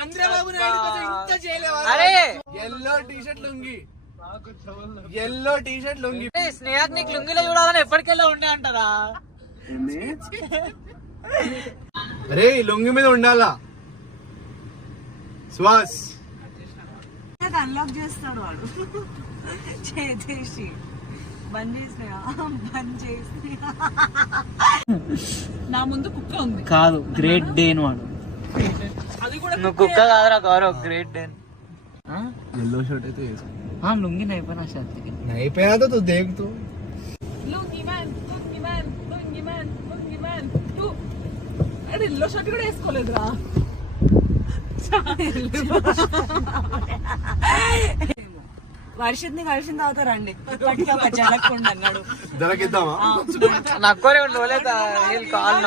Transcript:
చంద్రబాబు నాయుడు ఇంత చేయలేవా? అరే yellow T-shirt lungi, yellow T-shirt lungi. Snehak నీకు లుంగిలో చూడాలని ఎప్పటికెళ్ళా ఉండే అంటారా? అరే లుంగి మీద ఉండాలా శ్వాస్. అన్లాక్ చేస్తాడు వాడు చేసి బంద్ చేసి నా ముందు కుక్క ఉంది. కాదు గ్రేట్ డేన్ వాడు. అది కూడా నువ్వు కుక్క కాదురా గౌరవ్, గ్రేట్ డేన్. ఎల్లో షర్ట్ అయితే లుంగి నైపోయినా షర్ట్కి అయిపోయా తో దేఖ్ తో. లుంగి మ్యాన్ అరే ఎల్లో షర్ట్ కూడా వేసుకోలేదురా. వర్షిత్ ని కలిసింది అవుతారండి జరగకుండా అన్నాడు. జరగిద్దామా? నక్కోరే ఉండలేదు కాల్.